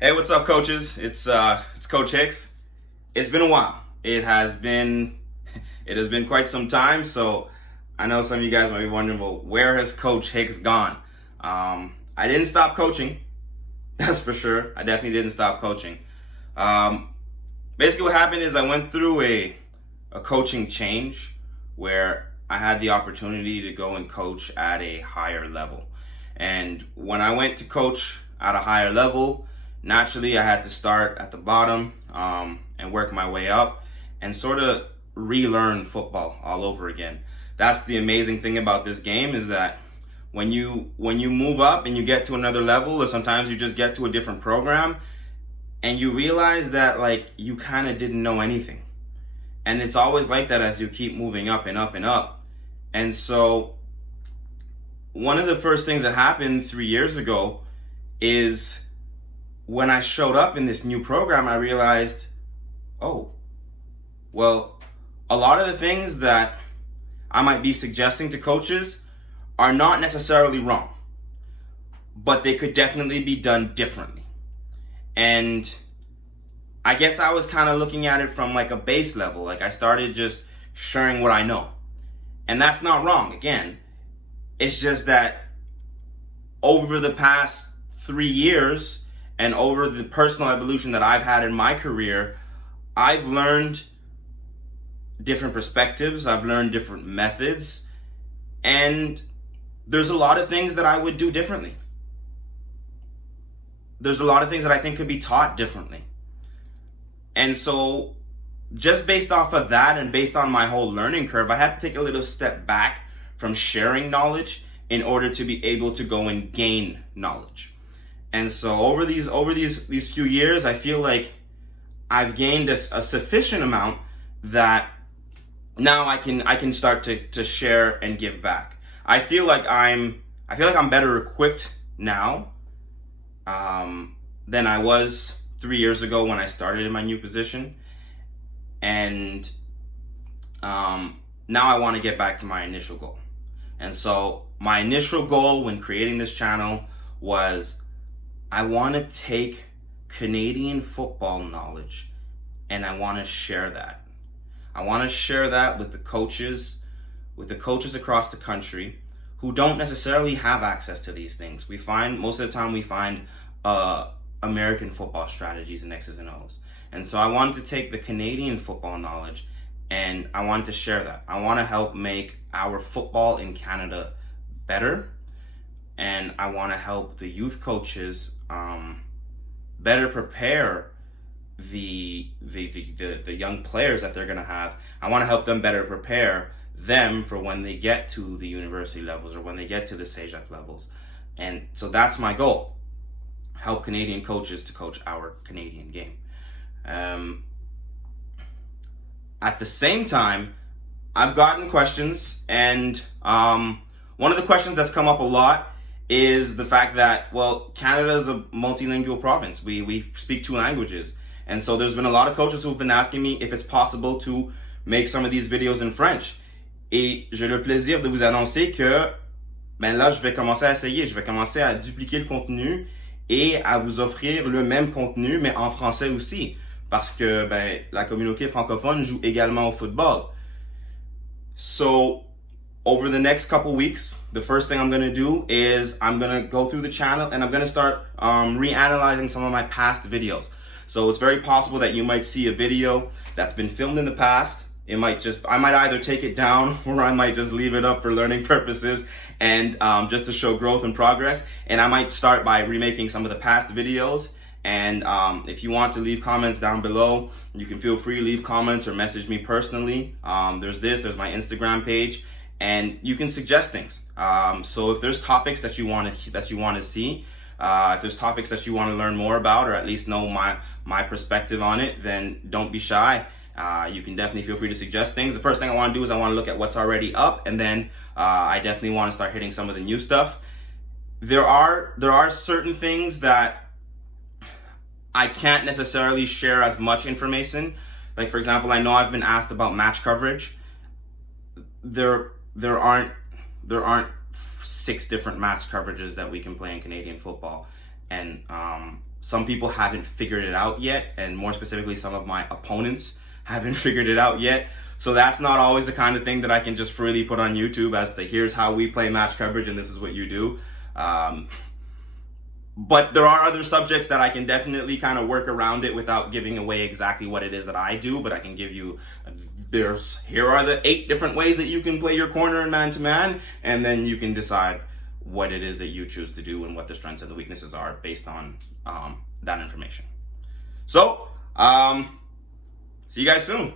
Hey, what's up, coaches? It's Coach Hicks. It's been a while. It has been quite some time. So I know some of you guys might be wondering, well, where has Coach Hicks gone? I didn't stop coaching. That's for sure. I definitely didn't stop coaching. Um, Basically, what happened is I went through a coaching change where I had the opportunity to go and coach at a higher level. And when I went to coach at a higher level, naturally I had to start at the bottom and work my way up and sort of relearn football all over again. That's the amazing thing about this game, is that when you move up and you get to another level, or sometimes you just get to a different program, and you realize that like you kind of didn't know anything. And it's always like that as you keep moving up and up and up. And so one of the first things that happened 3 years ago is when I showed up in this new program, I realized, oh, well, a lot of the things that I might be suggesting to coaches are not necessarily wrong, but they could definitely be done differently. And I guess I was kind of looking at it from like a base level. Like I started just sharing what I know. And that's not wrong. Again, it's just that over the past 3 years and over the personal evolution that I've had in my career, I've learned different perspectives. I've learned different methods. And there's a lot of things that I would do differently. There's a lot of things that I think could be taught differently. And so just based off of that and based on my whole learning curve, I had to take a little step back from sharing knowledge in order to be able to go and gain knowledge. And so over these few years, I feel like I've gained a sufficient amount that now I can start to share and give back. I feel like I'm better equipped now than I was 3 years ago when I started in my new position. And now I want to get back to my initial goal. And so my initial goal when creating this channel was I want to take Canadian football knowledge and I want to share that. I want to share that with the coaches across the country who don't necessarily have access to these things. Most of the time we find American football strategies and X's and O's. And so I wanted to take the Canadian football knowledge and I wanted to share that. I want to help make our football in Canada better, and I want to help the youth coaches better prepare the young players that they're going to have. I want to help them better prepare them for when they get to the university levels or when they get to the CEGEP levels. And so that's my goal. Help Canadian coaches to coach our Canadian game. At the same time, I've gotten questions, and one of the questions that's come up a lot is the fact that, well, Canada is a multilingual province. We speak 2 languages. And so there's been a lot of coaches who've been asking me if it's possible to make some of these videos in French. Et j'ai le plaisir de vous annoncer que, ben là, je vais commencer à essayer. Je vais commencer à dupliquer le contenu et à vous offrir le même contenu, mais en français aussi. Parce que ben, la communauté francophone joue également au football. So, over the next couple weeks, the first thing I'm going to do is I'm going to go through the channel and I'm going to start reanalyzing some of my past videos. So it's very possible that you might see a video that's been filmed in the past. I might either take it down or I might just leave it up for learning purposes and just to show growth and progress. And I might start by remaking some of the past videos. And if you want to leave comments down below, you can feel free to leave comments or message me personally. There's my Instagram page, and you can suggest things. So if there's topics that you want to see, if there's topics that you want to learn more about, or at least know my perspective on it, then don't be shy. You can definitely feel free to suggest things. The first thing I want to do is I want to look at what's already up, and then I definitely want to start hitting some of the new stuff. There are certain things that I can't necessarily share as much information. Like, for example, I know I've been asked about match coverage. There aren't 6 different match coverages that we can play in Canadian football. And some people haven't figured it out yet, and more specifically, some of my opponents haven't figured it out yet. So that's not always the kind of thing that I can just freely put on YouTube as to here's how we play match coverage and this is what you do. But there are other subjects that I can definitely kind of work around it without giving away exactly what it is that I do. But I can give you, here are the 8 different ways that you can play your corner in man-to-man, and then you can decide what it is that you choose to do and what the strengths and the weaknesses are based on that information. So, see you guys soon.